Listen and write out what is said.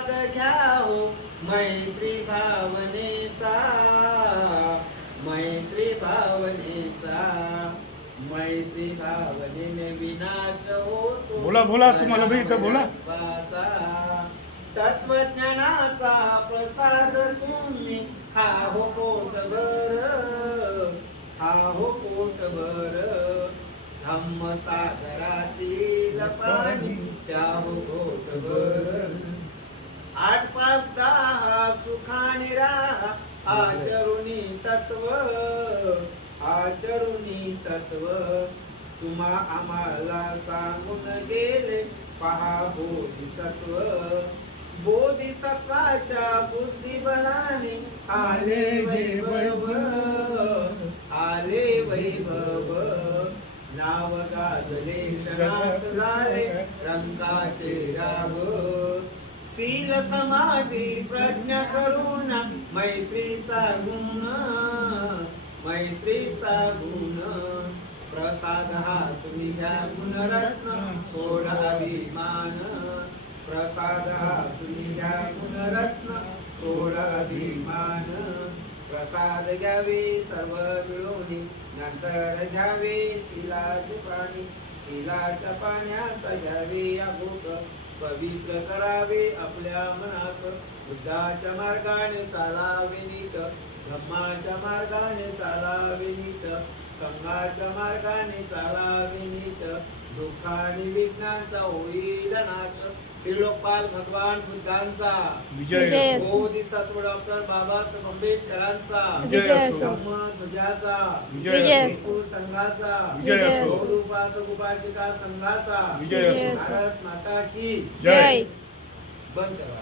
प्रसाद घ्या हो मैत्री भावनेचा, मैत्री भावनेचा, मैत्री भावनेने विनाश होतो। बोला बोला, तुम्हाला बी इथं बोला। तत्वज्ञानाचा प्रसाद तुम्ही हा हो पोटभर, हा हो पोटभर, धम्मसागरातील पाणी त्या हो पोटभर। 8, 5, 10 सुखाने राहा, आचरुनी तत्व, आचरुनी तत्व, तुम्हा आम्हाला सांगून गेले पहा बोधिसत्व। बोधिसत्वाच्या बुद्धिबलाने आले वैभव, आले वैभव, नाव गाजले क्षणात झाले रंगाचे राग। शील समाधी प्रज्ञा करुणा मैत्रीचा गुण, मैत्रीचा गुण, प्रसाद हा तुम्ही घ्या गुणरत्न सोडा अभिमान, प्रसाद हा तुम्ही घ्या गुणरत्न सोडा अभिमान। प्रसाद घ्यावे सर्व मिळून नंतर घ्यावे शिलाचे पाणी, शिलाच्या पाण्याचा घ्यावे अघोट, पवित्र करावे आपल्या मनास, बुद्धाच्या मार्गाने चालावे नीट, धम्माच्या मार्गाने चालावे नीट, संघाच्या मार्गाने चालावे नीट, दुःखाने विघ्नांचा होईल नाश। त्रिलोकपाल भगवान बुद्धांचा विजय असो, बोधिसत्व डॉक्टर बाबासाहेब आंबेडकरांचा विजय असो, धम्म ध्वजाचा विजय असो, संघाचा विजय असो, उपासक उपासिका संघाचा विजय असो, भारत माता की जय। बंद करा।